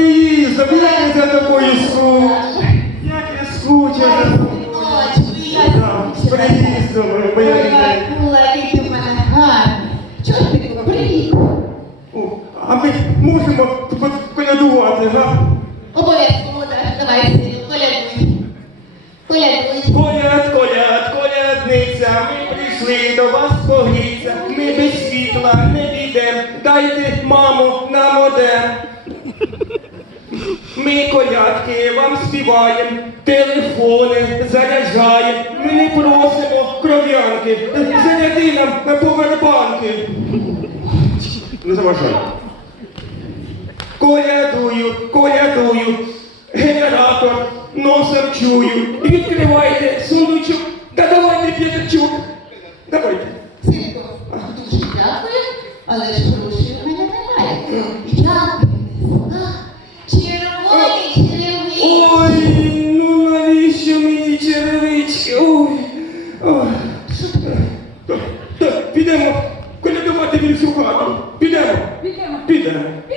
її, забирайся тобою Ісус. Як несуча за тобою. Мене гарний. Чого ти? А ми можемо колядувати, га? Обов'язково, так. Давай, сиді, колядуй. Колядуй. Коляд, коляд, колядниця, ми прийшли до вас погріться. Ми без світла не підем. Дайте, маму нам одем. Ми колядки вам співаємо, телефони заряджаємо. Ми не просимо кров'янки, заряди нам повербанки. Не заважай. Колядую, колядую, генератор носом чую. І відкривайте сундучок, та давайте п'ятачок. Давайте. Синку, дуже дякую, але ж грошей мене немає. Я принесла навіщо мені черевички? Ой. Ой. Так, так, підемо колядувати в іншу хату. Підемо. Підемо. Підемо. Підемо. Підемо колядувати.